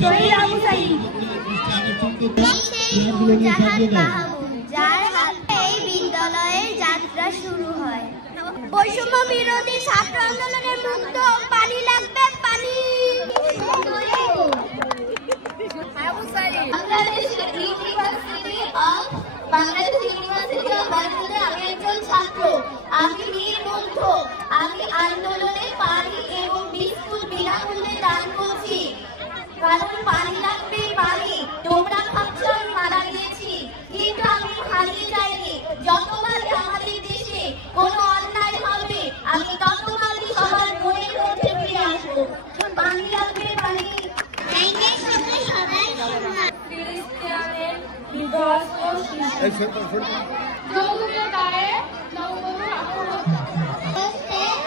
শহীদ আবু সাঈদ, যার হাতে এই বিদ্যালয়ের যাত্রা শুরু হয়। বৈষম্য বিরোধী ছাত্র আন্দোলনের মুক্ত পানি লাগবে, পানি। বাংলাদেশ ইউনিভার্সিটি অফ বাংলাদেশে আমি একজন ছাত্র। আমি নির্মুগ্ধ। আমি আন্দোলনে পানি এবং বিস্কুট বিনামূল্যে দান করছি, কারণ পানি লাগবে, পানি। তোমরা ভাবছো আমি মারা গিয়েছি, কিন্তু আমি হারিয়ে যাইনি। যতবারই আমাদের দেশে কোনো অন্যায় হবে, আমি ততবারই সবার মনের মধ্যে ফিরে আসবো। পানি লাগবে, পানি।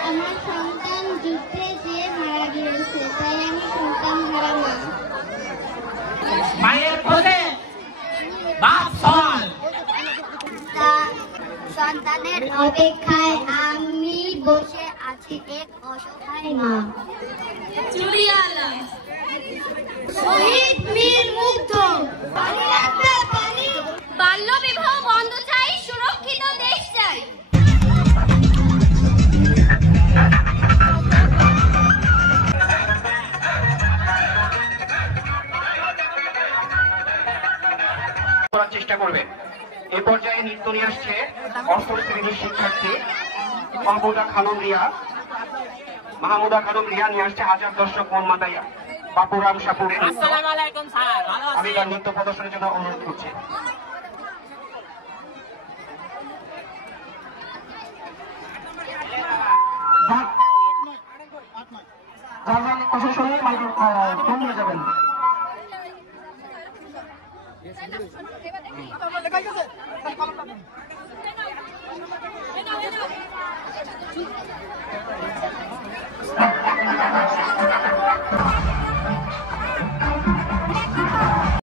আমার সন্তান যুদ্ধে যে মারা গিয়েছে, তাই আমি সন্তান হারা মা। মায়ের কোলে বাপ সমান। সন্তানের অপেক্ষায় আমি বসে আছি এক অসহায় মা। শহীদ মীর মুগ্ধ। পানি লাগবে, পানি। বাল্য বিবাহ বন্ধ চাই, সুরক্ষিত দেশ চাই। করার চেষ্টা করবেন। এ পর্যায়ে নৃত্য নিয়ে আসছে অষ্টম শ্রেণীর শিক্ষার্থী মাহমুদা খানম রিয়া নিয়ে আসছে হাজার দর্শক মন মাতাইয়া বাপুরাম সাপুরে। আমি তার নৃত্য প্রদর্শনের জন্য অনুরোধ করছি। প্রশাসনের ফোন নিয়ে যাবেন।